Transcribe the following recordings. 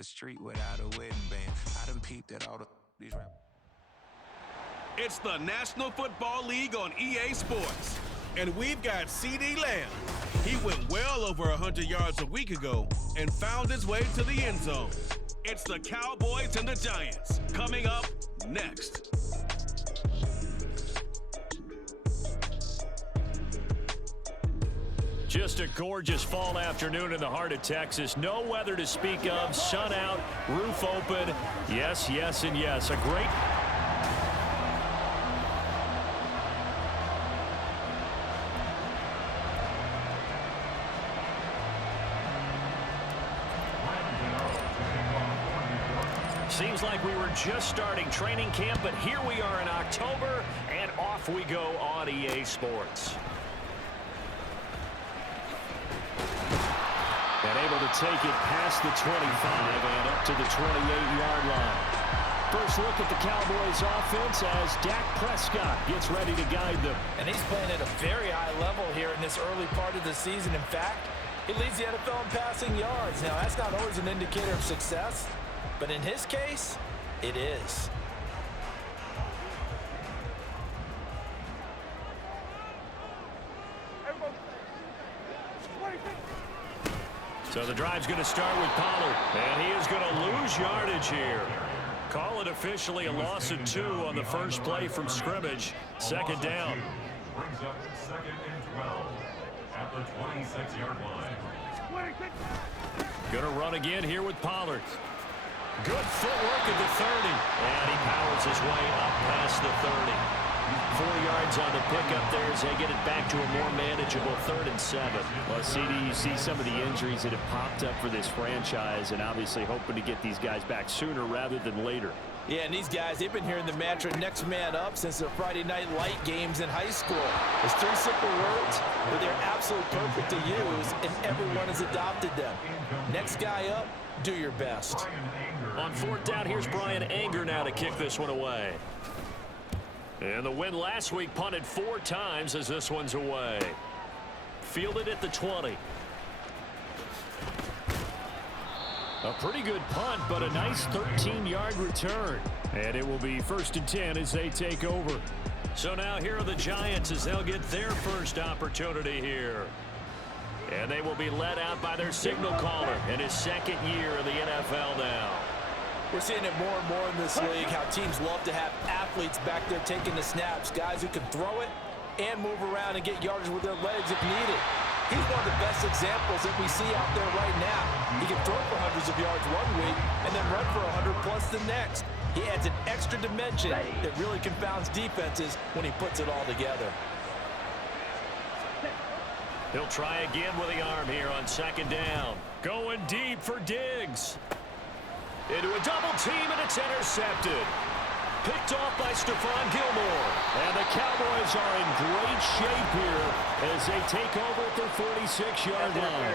the street without a wedding band. I done peeped at all these rappers. It's the National Football League on EA Sports. And we've got CeeDee Lamb. He went well over 100 yards a week ago and found his way to the end zone. It's the Cowboys and the Giants coming up next. Just a gorgeous fall afternoon in the heart of Texas. No weather to speak of. Sun out, roof open. Yes, yes, and yes. A great... Seems like we were just starting training camp, but here we are in October, and off we go on EA Sports. And able to take it past the 25 and up to the 28-yard line. First look at the Cowboys offense as Dak Prescott gets ready to guide them. And he's playing at a very high level here in this early part of the season. In fact, he leads the NFL in passing yards. Now, that's not always an indicator of success, but in his case, it is. So the drive's going to start with Pollard, and he is going to lose yardage here. Call it officially a loss of 2 on the first play from scrimmage. Second down. Brings up 2nd and 12 at the 26-yard line. Going to run again here with Pollard. Good footwork at the 30, and he powers his way up past the 30. 4 yards on the pickup there as they get it back to a more manageable 3rd and 7. Well, CeeDee, you see some of the injuries that have popped up for this franchise, and obviously hoping to get these guys back sooner rather than later. Yeah, and these guys, they've been hearing the mantra next man up since their Friday night light games in high school. It's 3 simple words, but they're absolutely perfect to use, and everyone has adopted them. Next guy up, do your best. On 4th down, here's Brian Anger now to kick this one away. And the win last week punted 4 times as this one's away. Fielded at the 20. A pretty good punt, but a nice 13-yard return. And it will be 1st and 10 as they take over. So now here are the Giants as they'll get their first opportunity here. And they will be led out by their signal caller in his 2nd year in the NFL now. We're seeing it more and more in this league, how teams love to have athletes back there taking the snaps, guys who can throw it and move around and get yardage with their legs if needed. He's one of the best examples that we see out there right now. He can throw for hundreds of yards one week and then run for 100+ the next. He adds an extra dimension that really confounds defenses when he puts it all together. He'll try again with the arm here on 2nd down. Going deep for Diggs. Into a double team, and it's intercepted. Picked off by Stephon Gilmore. And the Cowboys are in great shape here as they take over at their 46-yard line.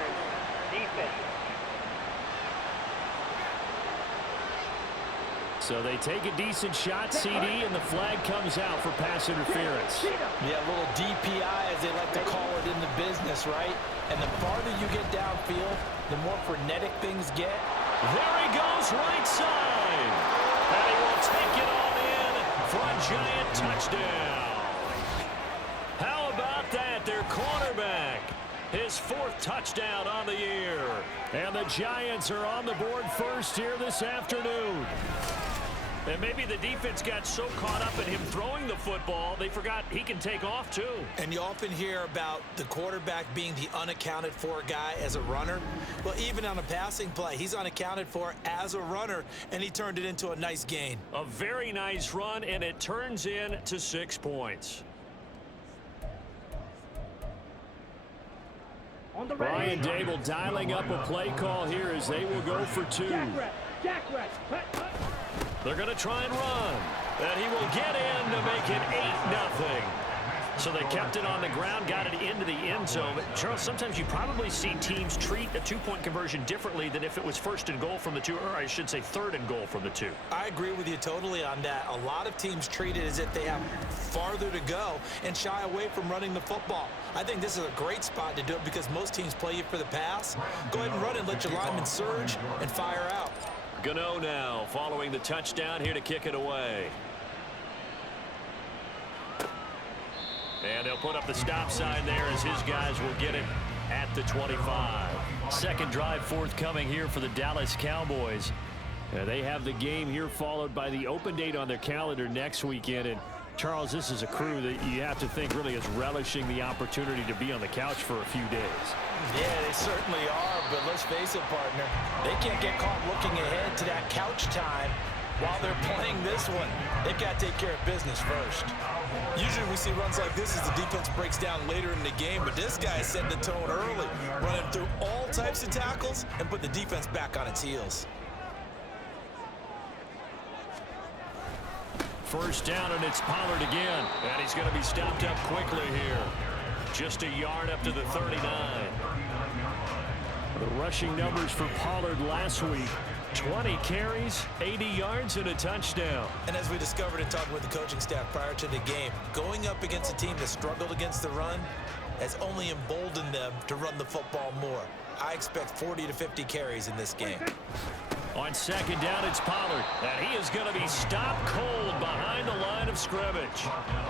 So they take a decent shot, CeeDee, and the flag comes out for pass interference. Yeah, a little DPI, as they like to call it in the business, right? And the farther you get downfield, the more frenetic things get. There he goes, right side. And he will take it all in for a Giant touchdown. How about that? Their cornerback. His 4th touchdown on the year. And the Giants are on the board first here this afternoon. And maybe the defense got so caught up in him throwing the football, they forgot he can take off too. And you often hear about the quarterback being the unaccounted for guy as a runner. Well, even on a passing play, he's unaccounted for as a runner, and he turned it into a nice gain. A very nice run, and it turns into 6 points. Brian Dable dialing up a play call here as they will go for 2. They're going to try and run. And he will get in to make it 8-0. So they kept it on the ground, got it into the end zone. But Charles, sometimes you probably see teams treat a 2-point conversion differently than if it was 1st and goal from the 2, or I should say 3rd and goal from the 2. I agree with you totally on that. A lot of teams treat it as if they have farther to go and shy away from running the football. I think this is a great spot to do it because most teams play you for the pass. Go ahead and run and let your linemen surge and fire out. Gano now following the touchdown here to kick it away. And they'll put up the stop sign there as his guys will get it at the 25. Second drive forthcoming here for the Dallas Cowboys. They have the game here followed by the open date on their calendar next weekend. And Charles, this is a crew that you have to think really is relishing the opportunity to be on the couch for a few days. Yeah, they certainly are, but let's face it, partner. They can't get caught looking ahead to that couch time while they're playing this one. They've got to take care of business first. Usually we see runs like this as the defense breaks down later in the game, but this guy is setting the tone early, running through all types of tackles and put the defense back on its heels. First down, and it's Pollard again. And he's going to be stopped up quickly here. Just a yard up to the 39. The rushing numbers for Pollard last week. 20 carries, 80 yards, and a touchdown. And as we discovered in talking with the coaching staff prior to the game, going up against a team that struggled against the run has only emboldened them to run the football more. I expect 40 to 50 carries in this game. On second down, it's Pollard, and he is going to be stopped cold behind the line of scrimmage.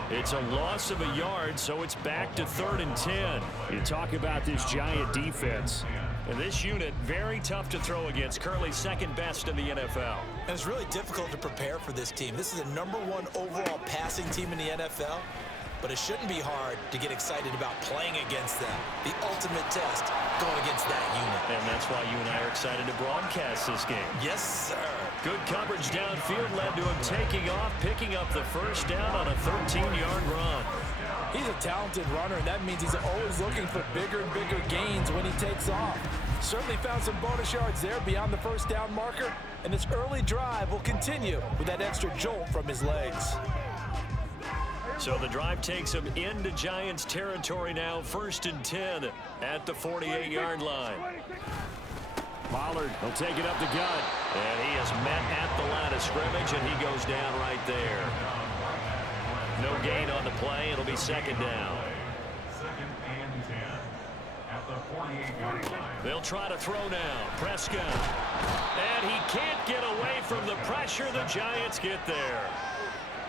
It's a loss of a yard, so it's back to 3rd and 10. You talk about this Giant defense. And this unit, very tough to throw against, currently second best in the NFL. And it's really difficult to prepare for this team. This is the #1 overall passing team in the NFL, but it shouldn't be hard to get excited about playing against them. The ultimate test going against that unit. And that's why you and I are excited to broadcast this game. Yes, sir. Good coverage downfield led to him taking off, picking up the first down on a 13-yard run. He's a talented runner, and that means he's always looking for bigger and bigger gains when he takes off. Certainly found some bonus yards there beyond the first down marker, and this early drive will continue with that extra jolt from his legs. So the drive takes him into Giants territory now, 1st and 10 at the 48-yard line. Pollard will take it up the gut, and he is met at the line of scrimmage, and he goes down right there. No gain on the play. It'll be second down. 2nd and 10 at the 48-yard line. They'll try to throw now. Prescott. And he can't get away from the pressure. The Giants get there.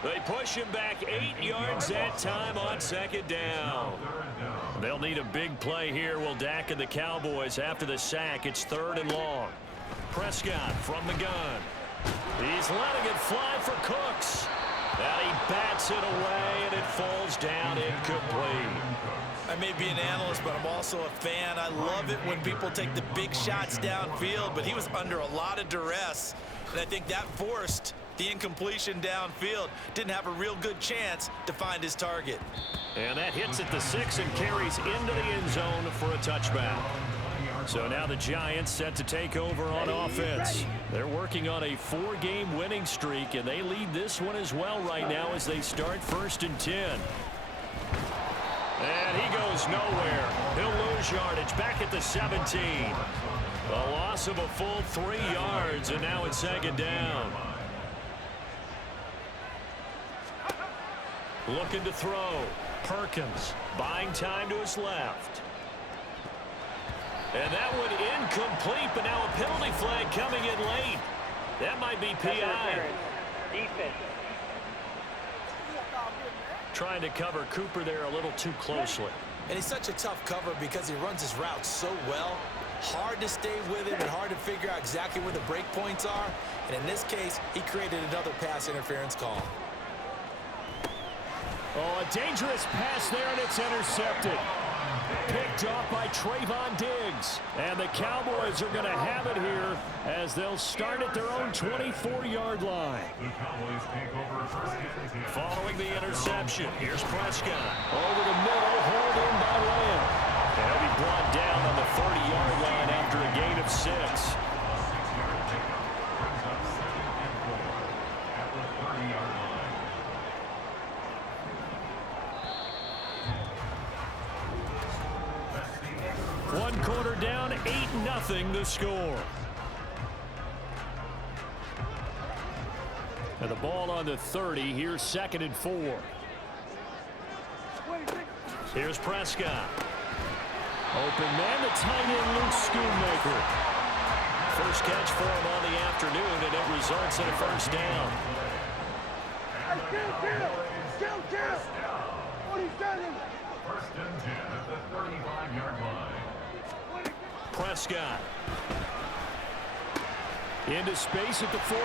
They push him back 8 yards that time on second down. They'll need a big play here, will Dak and the Cowboys. After the sack, it's 3rd and long. Prescott from the gun. He's letting it fly for Cooks. And he bats it away, and it falls down incomplete. I may be an analyst, but I'm also a fan. I love it when people take the big shots downfield, but he was under a lot of duress, and I think that forced the incompletion downfield. Didn't have a real good chance to find his target. And that hits at the 6 and carries into the end zone for a touchback. So now the Giants set to take over on offense. They're working on a 4-game winning streak, and they lead this one as well right now as they start 1st and 10. And he goes nowhere. He'll lose yardage back at the 17. A loss of a full 3 yards, and now it's second down. Looking to throw. Perkins buying time to his left. And that one incomplete, but now a penalty flag coming in late. That might be PI. Defense. Trying to cover Cooper there a little too closely. And he's such a tough cover because he runs his route so well. Hard to stay with him and hard to figure out exactly where the break points are. And in this case, he created another pass interference call. Oh, a dangerous pass there, and it's intercepted. Picked off by Trayvon Diggs. And the Cowboys are going to have it here as they'll start at their own 24-yard line. The Cowboys take over 1st and 10. Following the interception, here's Prescott. Over the middle, hauled in by Lamb. And he'll be brought down on the 30-yard line after a gain of 6. 6-yard pickup brings up 2nd and 4 at the 30-yard line. One quarter down, 8-0 the score. And the ball on the 30. Here's 2nd and 4. Here's Prescott. Open man, the tight end Luke Schoonmaker. First catch for him on the afternoon, and it results in a first down. First and 10 at the 35-yard line. Prescott. Into space at the 45.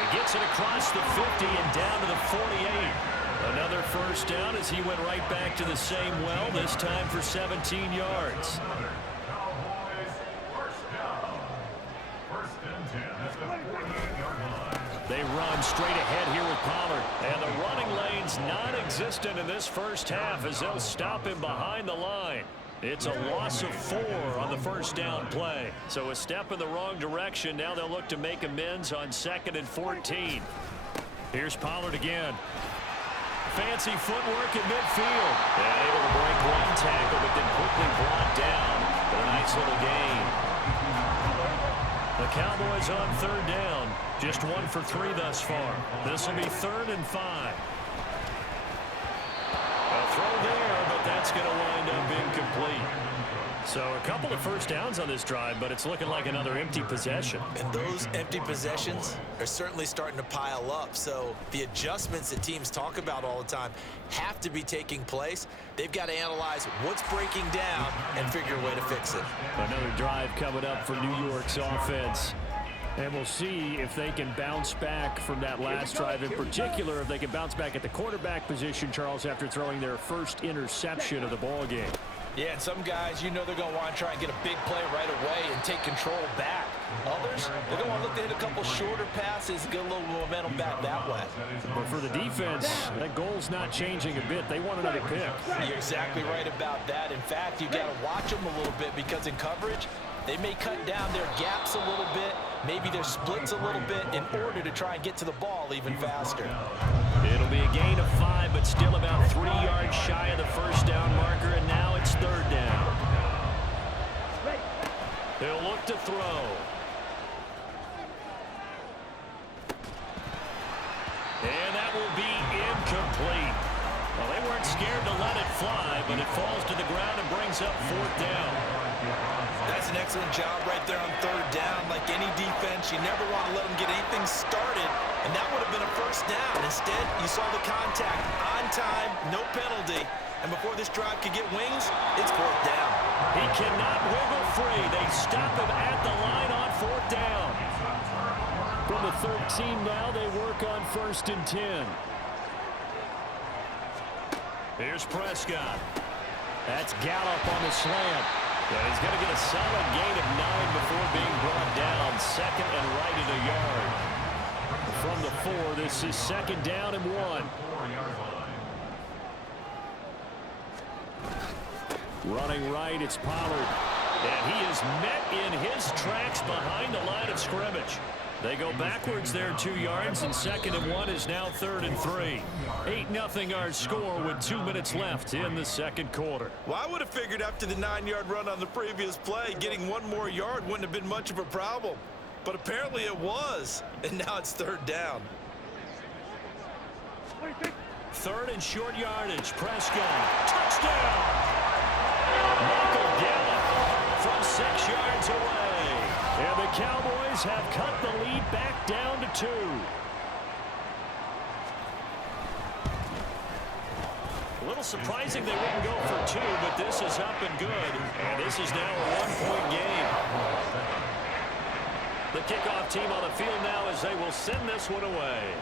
He gets it across the 50 and down to the 48. Another first down as he went right back to the same well, this time for 17 yards. Cowboys first down. First and 10 at the 48-yard line. They run straight ahead here with Pollard. And the running lane's non-existent in this first half as they'll stop him behind the line. It's a loss of 4 on the first down play. So a step in the wrong direction. Now they'll look to make amends on 2nd and 14. Here's Pollard again. Fancy footwork in midfield. And able to break one tackle, but then quickly brought down. But a nice little gain. The Cowboys on 3rd down. Just 1 for 3 thus far. This will be 3rd and 5. A throw there, but that's going to wind up incomplete. So a couple of first downs on this drive, but it's looking like another empty possession. And those empty possessions are certainly starting to pile up. So the adjustments that teams talk about all the time have to be taking place. They've got to analyze what's breaking down and figure a way to fix it. Another drive coming up for New York's offense. And we'll see if they can bounce back from that last drive. In particular, if they can bounce back at the quarterback position, Charles, after throwing their first interception of the ball game. Yeah, and some guys, you know they're going to want to try and get a big play right away and take control back. Others, they're going to want to look to hit a couple shorter passes, get a little momentum back that way. But for the defense, that goal's not changing a bit. They want another pick. You're exactly right about that. In fact, you've got to watch them a little bit because in coverage, they may cut down their gaps a little bit, maybe their splits a little bit in order to try and get to the ball even faster. It'll be a gain of 5, but still about 3 yards shy of the first down marker, and now it's 3rd down. They'll look to throw. And that will be incomplete. Well, they weren't scared to let it fly, but it falls to the ground and brings up 4th down. That's an excellent job right there on 3rd down. Like any defense, you never want to let them get anything started, and that would have been a first down. Instead, you saw the contact on time, no penalty, and before this drive could get wings, it's 4th down. He cannot wiggle free. They stop him at the line on 4th down. From the 13 now, they work on 1st and 10. Here's Prescott. That's Gallup on the slant. And he's going to get a solid gain of 9 before being brought down. 2nd and right at a yard. From the 4, this is 2nd down and 1. Running right, it's Pollard. And he is met in his tracks behind the line of scrimmage. They go backwards there 2 yards, and 2nd and 1 is now 3rd and 3. 8-0 our score with 2 minutes left in the 2nd quarter. Well, I would have figured after the 9-yard run on the previous play, getting 1 more yard wouldn't have been much of a problem. But apparently it was, and now it's 3rd down. 3rd and short yardage. Prescott. Touchdown! Michael Gallup from 6 yards away. And the Cowboys have cut the lead back down to 2. A little surprising they wouldn't go for 2, but this is up and good. And this is now a 1-point game. The kickoff team on the field now as they will send this one away.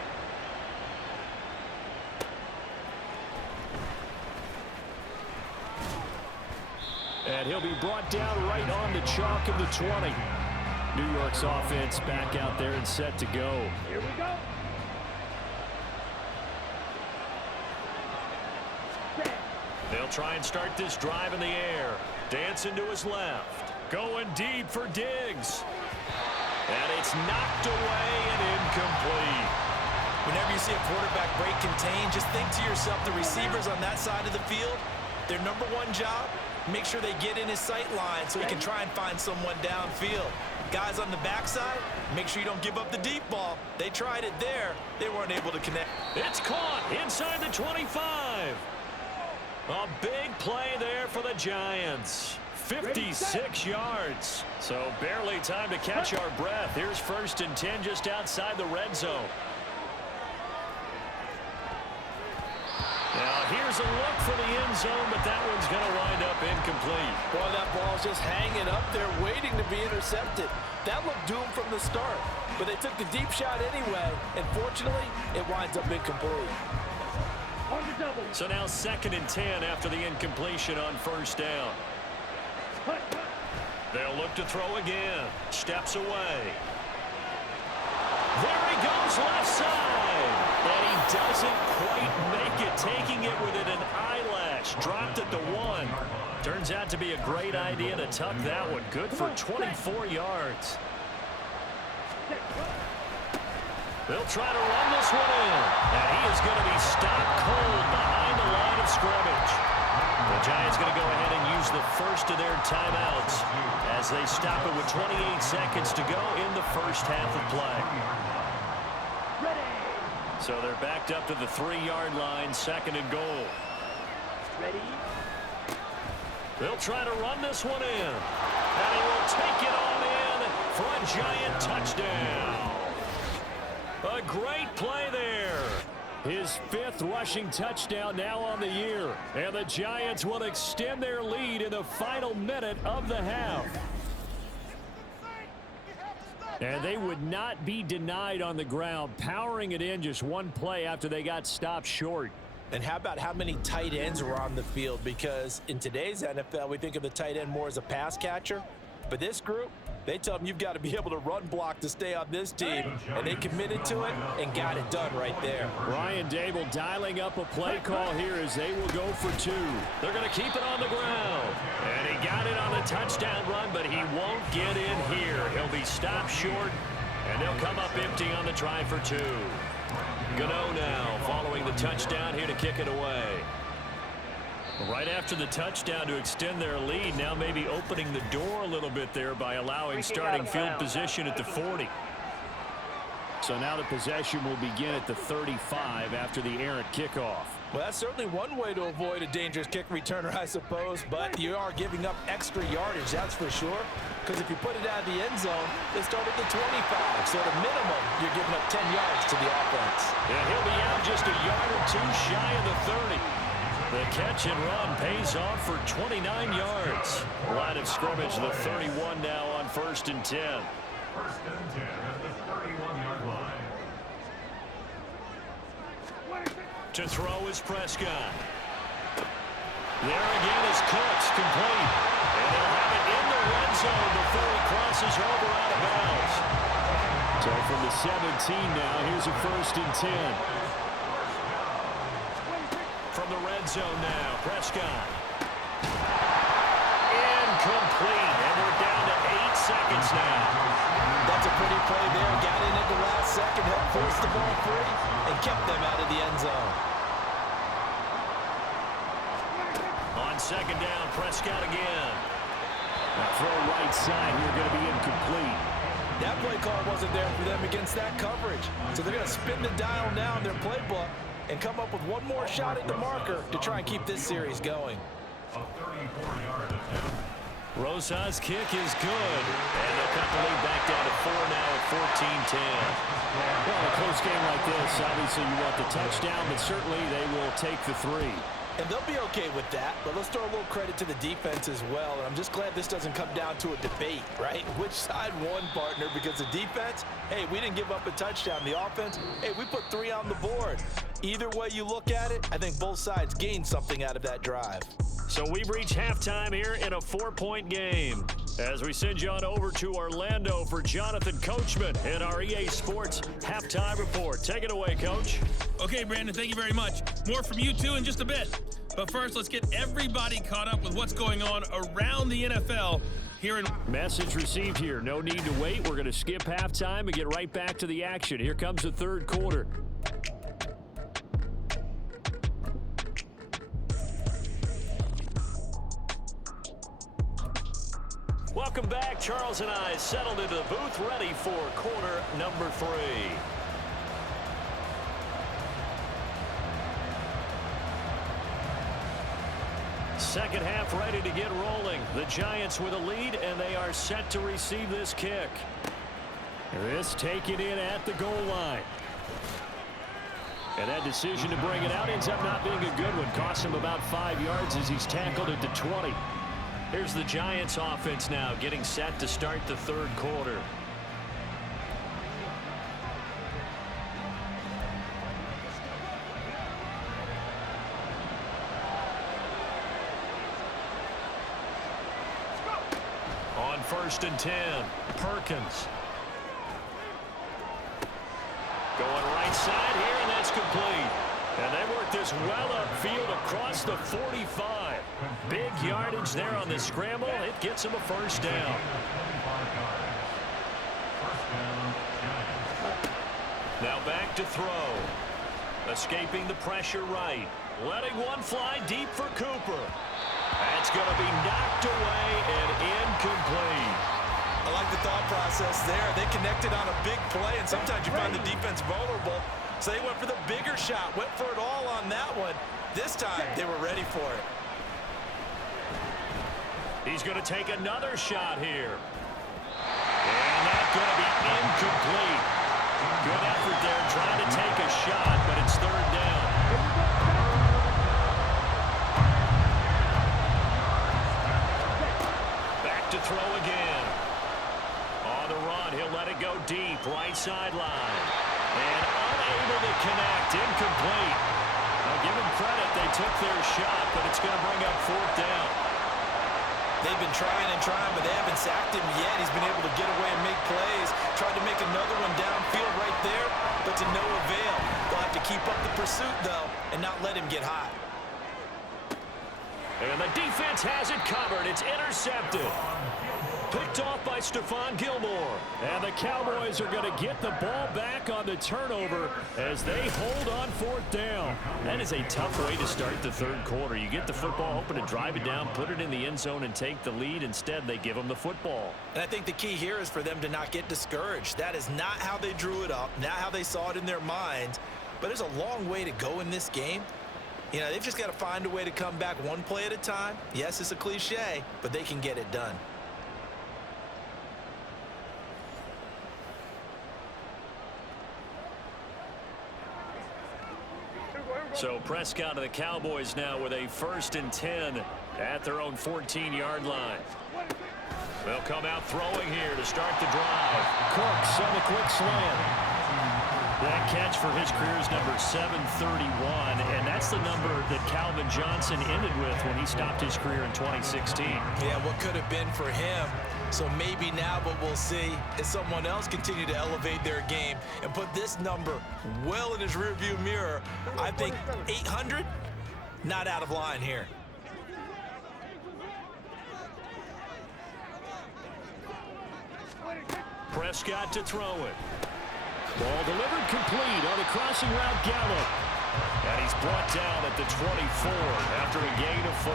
And he'll be brought down right on the chalk of the 20. New York's offense back out there and set to go. Here we go. They'll try and start this drive in the air. Dancing to his left. Going deep for Diggs. And it's knocked away and incomplete. Whenever you see a quarterback break contain, just think to yourself, the receivers on that side of the field, their number 1 job, make sure they get in his sight line so he can try and find someone downfield. Guys on the backside, make sure you don't give up the deep ball. They tried it there. They weren't able to connect. It's caught inside the 25. A big play there for the Giants. 56 yards. So barely time to catch our breath. Here's 1st and 10 just outside the red zone. Now here's a look for the end zone, but that one's going to wind up incomplete. Boy, that ball's just hanging up there waiting to be intercepted. That looked doomed from the start, but they took the deep shot anyway, and fortunately, it winds up incomplete. So now 2nd and 10 after the incompletion on 1st down. They'll look to throw again. Steps away. There he goes left side. And he doesn't quite make it, taking it within an eyelash. Dropped at the 1. Turns out to be a great idea to tuck that one. Good for 24 yards. They'll try to run this one in. And he is going to be stopped cold behind the line of scrimmage. The Giants going to go ahead and use the first of their timeouts as they stop it with 28 seconds to go in the first half of play. So they're backed up to the 3-yard line, 2nd and goal. They'll try to run this one in. And he will take it on in for a Giant touchdown. A great play there. His 5th rushing touchdown now on the year. And the Giants will extend their lead in the final minute of the half. And they would not be denied on the ground, powering it in just one play after they got stopped short. And how about how many tight ends were on the field? Because in today's NFL, we think of the tight end more as a pass catcher. But this group, they tell them you've got to be able to run block to stay on this team. And they committed to it and got it done right there. Brian Dable dialing up a play call here as they will go for 2. They're going to keep it on the ground. And he got it on the touchdown run, but he won't get in here. He'll be stopped short, and they'll come up empty on the try for 2. Gano now following the touchdown here to kick it away. Right after the touchdown to extend their lead, now maybe opening the door a little bit there by allowing starting field position at the 40. So now the possession will begin at the 35 after the errant kickoff. Well, that's certainly one way to avoid a dangerous kick returner, I suppose, but you are giving up extra yardage, that's for sure, because if you put it out of the end zone, they start at the 25, so at a minimum, you're giving up 10 yards to the offense. And he'll be out just a yard or 2 shy of the 30. The catch and run pays off for 29 yards. Line of scrimmage, the 31 now on 1st and 10. 1st and 10 at the 31-yard line. To throw is Prescott. There again is Cooks, complete. And they'll have it in the red zone before he crosses over out of bounds. So from the 17 now, here's a 1st and 10. From the red zone now, Prescott. Incomplete, and we're down to 8 seconds now. That's a pretty play there. Got in at the last second, helped force the ball free, and kept them out of the end zone. On 2nd down, Prescott again. The throw right side here going to be incomplete. That play call wasn't there for them against that coverage. So they're going to spin the dial now in their playbook and come up with one more shot at the marker to try and keep this series going. A 34-yard attempt. Rosa's kick is good. And they'll cut the lead back down to 4 now at 14-10. Well, a close game like this, obviously you want the touchdown, but certainly they will take the 3. And they'll be okay with that, but let's throw a little credit to the defense as well. And I'm just glad this doesn't come down to a debate, right? Which side won, partner? Because the defense, hey, we didn't give up a touchdown. The offense, hey, we put 3 on the board. Either way you look at it, I think both sides gained something out of that drive. So we've reached halftime here in a 4-point game. As we send you on over to Orlando for Jonathan Coachman in our EA Sports Halftime Report. Take it away, Coach. Okay, Brandon, thank you very much. More from you two in just a bit. But first, let's get everybody caught up with what's going on around the NFL here in... Message received here. No need to wait. We're going to skip halftime and get right back to the action. Here comes the 3rd quarter. Welcome back. Charles and I settled into the booth, ready for quarter number 3. Second half ready to get rolling. The Giants with a lead, and they are set to receive this kick. This taken in at the goal line. And that decision to bring it out ends up not being a good one. Costs him about 5 yards as he's tackled at the 20. Here's the Giants offense now getting set to start the third quarter. On 1st and 10, Perkins. Going right side here, and that's complete. And they work this well upfield across the 45. Big yardage there on the scramble. It gets him a first down. Now back to throw. Escaping the pressure right. Letting one fly deep for Cooper. That's going to be knocked away and incomplete. I like the thought process there. They connected on a big play, and sometimes you find the defense vulnerable. So they went for the bigger shot, went for it all on that one. This time, they were ready for it. He's going to take another shot here. And that's going to be incomplete. Good effort there trying to take a shot, but it's third down. Back to throw again. On the run, he'll let it go deep, right sideline. And unable to connect, incomplete. Now give them credit, they took their shot, but it's going to bring up fourth down. They've been trying and trying, but they haven't sacked him yet. He's been able to get away and make plays. Tried to make another one downfield right there, but to no avail. They'll have to keep up the pursuit, though, and not let him get hot. And the defense has it covered. It's intercepted. Picked off by Stephon Gilmore. And the Cowboys are going to get the ball back on the turnover as they hold on fourth down. That is a tough way to start the third quarter. You get the football, hoping to drive it down, put it in the end zone, and take the lead. Instead, they give them the football. And I think the key here is for them to not get discouraged. That is not how they drew it up, not how they saw it in their minds. But there's a long way to go in this game. You know, they've just got to find a way to come back one play at a time. Yes, it's a cliche, but they can get it done. So Prescott of the Cowboys now with a 1st and 10 at their own 14-yard line. They'll come out throwing here to start the drive. Cooks on the quick slant. That catch for his career is number 731, and that's the number that Calvin Johnson ended with when he stopped his career in 2016. Yeah, what could have been for him. So maybe now what we'll see is someone else continue to elevate their game and put this number well in his rearview mirror. I think 800, not out of line here. Prescott to throw it. Ball delivered complete on a crossing route Gallup. And he's brought down at the 24 after a gain of 4.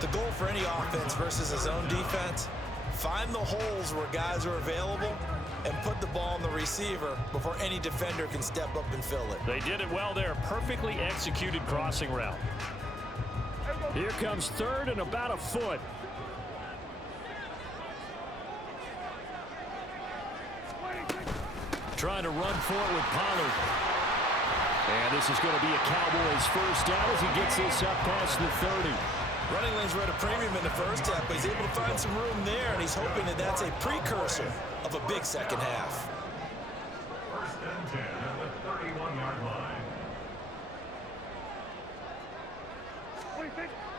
The goal for any offense versus his own defense, find the holes where guys are available and put the ball on the receiver before any defender can step up and fill it. They did it well there. Perfectly executed crossing route. Here comes third and about a foot. Trying to run for it with Pollard. And this is going to be a Cowboys first down as he gets this up past the 30. Running lanes were at a premium in the first half, but he's able to find some room there, and he's hoping that that's a precursor of a big second half. 1st and 10 at the 31-yard line.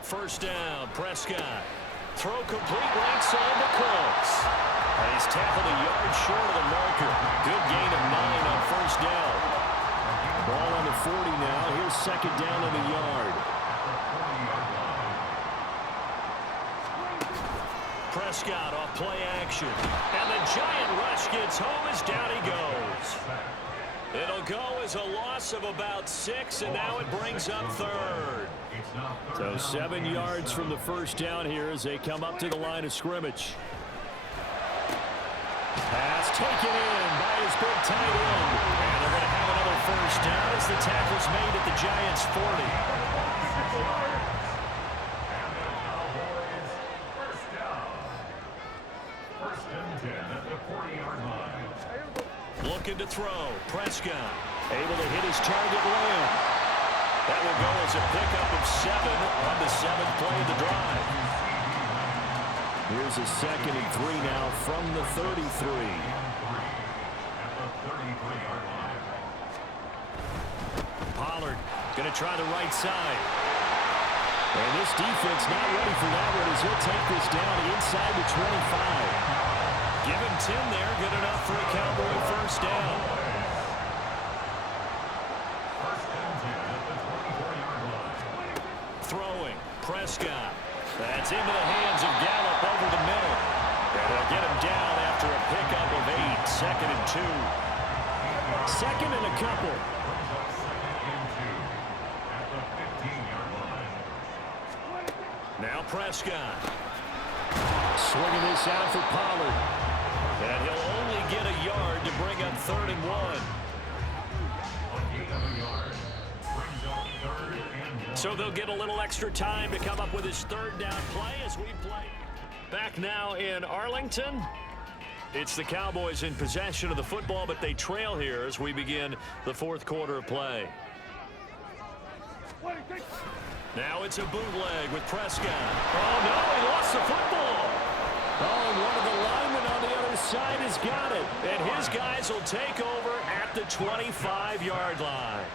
First down, Prescott. Throw complete right side to Cooks. And he's tackled a yard short of the marker. Good gain of 9 on first down. Ball on the 40 now. Here's second down on the yard. Prescott off play action. And the giant rush gets home as down he goes. It'll go as a loss of about 6, and now it brings up third. So 7 yards from the first down here as they come up to the line of scrimmage. Pass taken in by his big tight end. And they're going to have another first down as the tackle's made at the Giants' 40. the 40-yard line. Looking to throw. Prescott able to hit his target Lamb. That will go as a pickup of 7 on the 7th play of the drive. Here's a 2nd and 3 now from the 33. Pollard going to try the right side. And this defense not ready for that one as he'll take this down inside the 25. Give him 10 there. Good enough for a Cowboy first down. Throwing. Prescott. That's into the hands of Gallup over the middle. And they'll get him down after a pickup of 8. 2nd and 2. 2nd and a couple. Now Prescott. Swinging this out for Pollard. And he'll only get a yard to bring up 3rd and 1. So they'll get a little extra time to come up with his 3rd down play as we play. Back now in Arlington. It's the Cowboys in possession of the football, but they trail here as we begin the 4th quarter of play. Now it's a bootleg with Prescott. Oh, no, he lost the football. Oh, and one of the linemen on the other side has got it. And his guys will take over at the 25-yard line.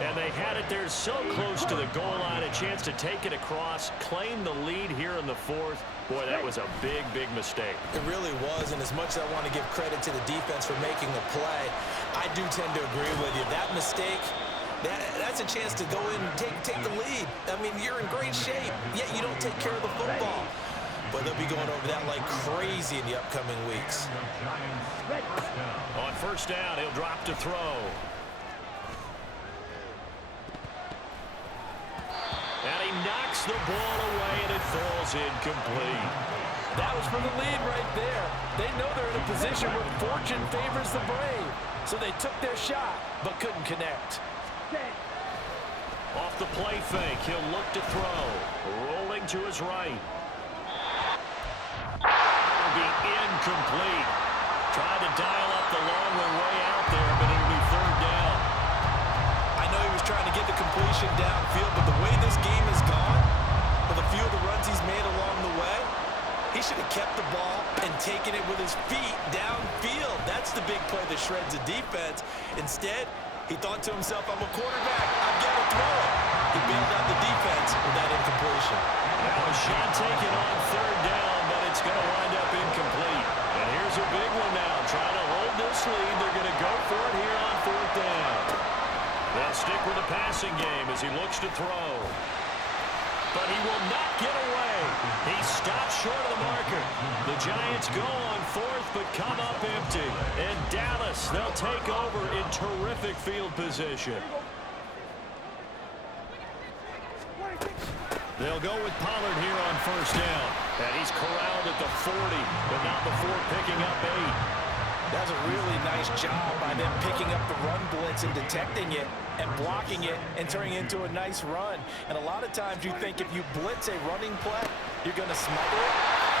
And they had it there so close to the goal line, a chance to take it across, claim the lead here in the 4th. Boy, that was a big, big mistake. It really was, and as much as I want to give credit to the defense for making the play, I do tend to agree with you. That mistake, that's a chance to go in and take the lead. I mean, you're in great shape, yet you don't take care of the football. But they'll be going over that like crazy in the upcoming weeks. On first down, he'll drop to throw. And he knocks the ball away, and it falls incomplete. That was for the lead right there. They know they're in a position where fortune favors the brave. So they took their shot, but couldn't connect. Off the play fake, he'll look to throw. Rolling to his right. It'll be incomplete. Tried to dial up the long way out there, but it'll be 3rd down. I know he was trying to get the completion downfield, but the way this game has gone, with a few of the runs he's made along the way, he should have kept the ball and taken it with his feet downfield. That's the big play that shreds the defense. Instead, he thought to himself, I'm a quarterback. I've got to throw it. He bailed out the defense with that incompletion. Now a shot taken on 3rd down, but it's going to wind up incomplete. And here's a big one now. Trying to hold this lead. They're going to go for it here on 4th down. They'll stick with the passing game as he looks to throw. But he will not get away. He stops short of the marker. The Giants go on 4th, but come up empty. And Dallas, they'll take over in terrific field position. They'll go with Pollard here on first down. And he's corralled at the 40, but not before picking up 8. That's a really nice job by them picking up the run blitz and detecting it and blocking it and turning it into a nice run. And a lot of times you think if you blitz a running play, you're going to smother it.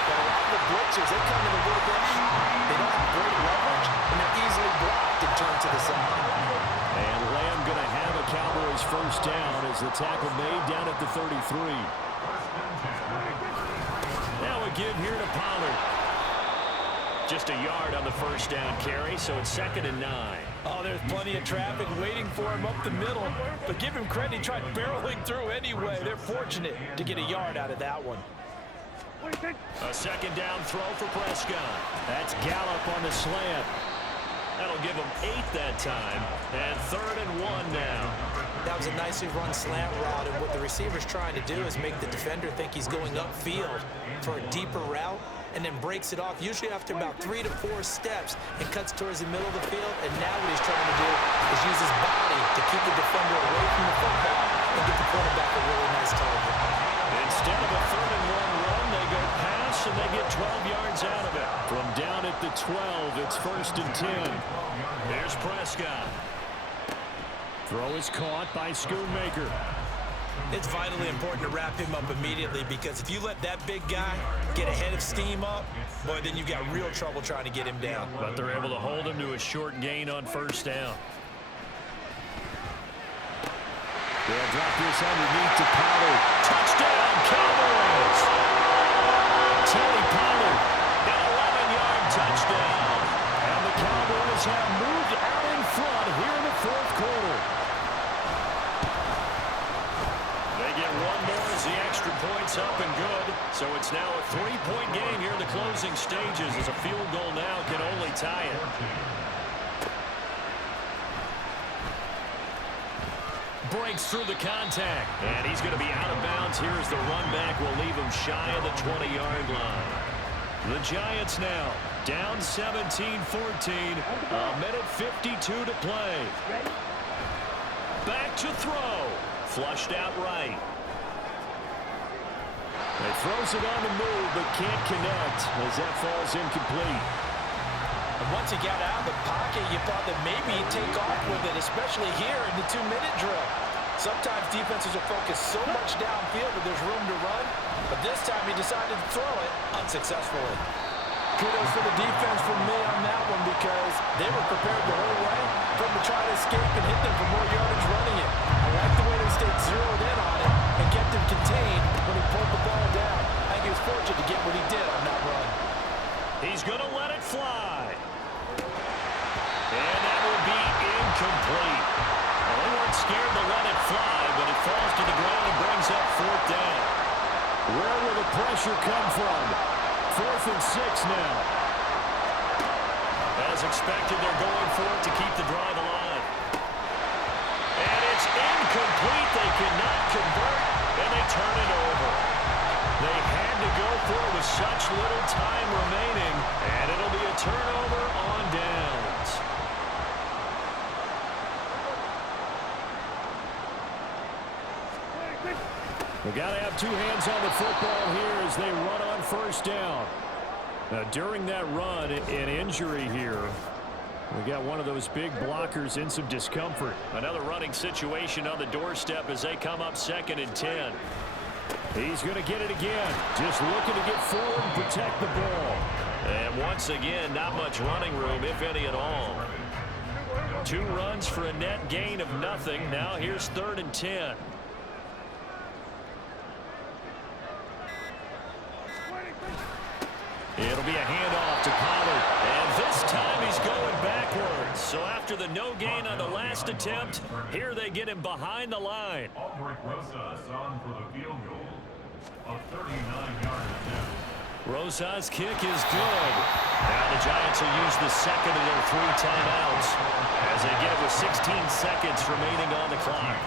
But a lot of the blitzers, they come in a little bit high. They don't have great leverage, and they're easily blocked and turned to the side. And Lamb going to have a Cowboys first down as the tackle made down at the 33. Now a give here to Pollard. Just a yard on the first down carry, so it's 2nd and 9. Oh, there's plenty of traffic waiting for him up the middle. But give him credit, he tried barreling through anyway. They're fortunate to get a yard out of that one. A 2nd down throw for Prescott. That's Gallup on the slant. That'll give him 8 that time. And 3rd and 1 now. That was a nicely run slant route, and what the receiver's trying to do is make the defender think he's going upfield for a deeper route, and then breaks it off, usually after about 3 to 4 steps, and cuts towards the middle of the field. And now what he's trying to do is use his body to keep the defender away from the football and get the quarterback a really nice target. Instead of a 3rd and 1 run, they go pass, and they get 12 yards out of it. From down at the 12, it's 1st and 10. There's Prescott. Throw is caught by Schoonmaker. It's vitally important to wrap him up immediately, because if you let that big guy get a head of steam up, boy, then you've got real trouble trying to get him down. But they're able to hold him to a short gain on first down. They'll drop this underneath to Pollard. Touchdown, Cowboys! Tony Pollard, an 11-yard touchdown. And the Cowboys have moved out in front here in the fourth quarter. They get one more as the extra point's up and good. So it's now a 3-point game here in the closing stages, as a field goal now can only tie it. Breaks through the contact, and he's going to be out of bounds here as the run back will leave him shy of the 20-yard line. The Giants now down 17-14, a minute 52 to play. Back to throw, flushed out right. He throws it on the move, but can't connect as that falls incomplete. And once he got out of the pocket, you thought that maybe he'd take off with it, especially here in the 2-minute drill. Sometimes defenses will focus so much downfield that there's room to run, but this time he decided to throw it unsuccessfully. Kudos for the defense from me on that one, because they were prepared the whole way for him to try to escape and hit them for more yardage running it. I like the way they stayed zeroed in on it and kept him contained when he pulled the ball down. I think he was fortunate to get what he did on that run. He's going to let it fly. And that will be incomplete. Well, they weren't scared to let it fly, but it falls to the ground and brings up fourth down. Where will the pressure come from? 4th and 6 now. As expected, they're going for it to keep the drive alive. And it's incomplete. They cannot convert, and they turn it over. They had to go for it with such little time remaining, and it'll be a turnover on downs. We've got to have two hands on the football here as they run on first down. Now, during that run, an injury here. We got one of those big blockers in some discomfort. Another running situation on the doorstep as they come up 2nd and 10. He's going to get it again. Just looking to get forward and protect the ball. And once again, not much running room, if any at all. 2 runs for a net gain of nothing. Now here's 3rd and 10. It'll be a handoff to Pollard, and this time he's going backwards. So after the no gain on the last attempt, here they get him behind the line. Aldrich Rosas on for the field goal. A 39-yard attempt. Rosas' kick is good. Now the Giants will use the second of their 3 timeouts as they get it with 16 seconds remaining on the clock.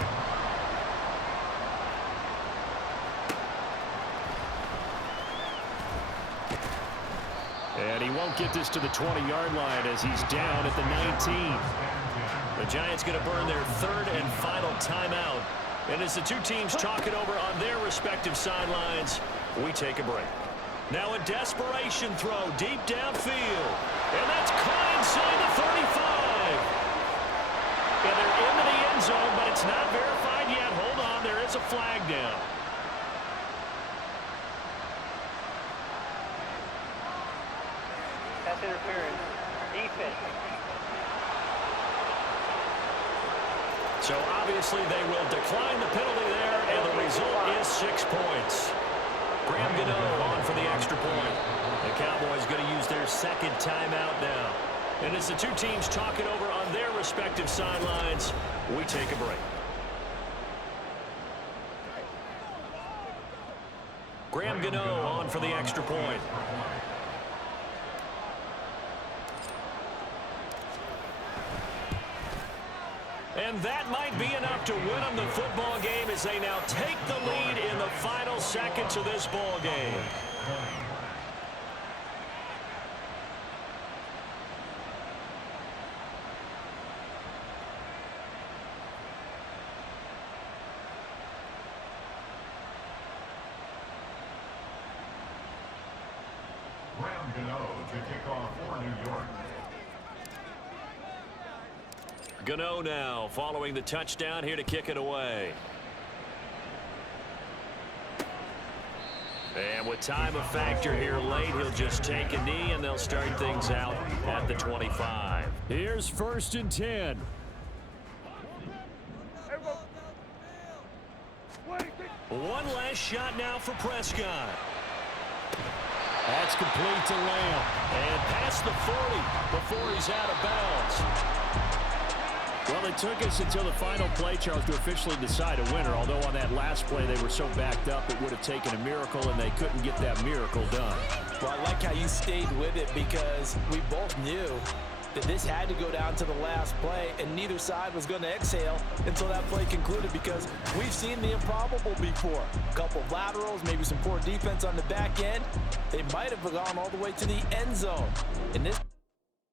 And he won't get this to the 20-yard line as he's down at the 19. The Giants going to burn their 3rd and final timeout. And as the two teams talk it over on their respective sidelines, we take a break. Now a desperation throw deep downfield. And that's caught inside the 35. And they're into the end zone, but it's not verified yet. Hold on, there is a flag down. Pass interference. Defense. So obviously they will decline the penalty there, and the result is 6 points. Graham Gano on for the extra point. The Cowboys going to use their 2nd timeout now. And as the two teams talk it over on their respective sidelines, we take a break. Graham Gano on for the extra point. And that might be enough to win them the football game as they now take the lead in the final seconds of this ball game. Graham Gano to kick off for New York. Gano now following the touchdown here to kick it away. And with time a factor here late, he'll just take a knee, and they'll start things out at the 25. Here's 1st and 10. One last shot now for Prescott. That's complete to Lamb. And past the 40 before he's out of bounds. Well, it took us until the final play, Charles, to officially decide a winner, although on that last play they were so backed up it would have taken a miracle, and they couldn't get that miracle done. Well, I like how you stayed with it because we both knew that this had to go down to the last play, and neither side was going to exhale until that play concluded because we've seen the improbable before. A couple of laterals, maybe some poor defense on the back end. They might have gone all the way to the end zone. In this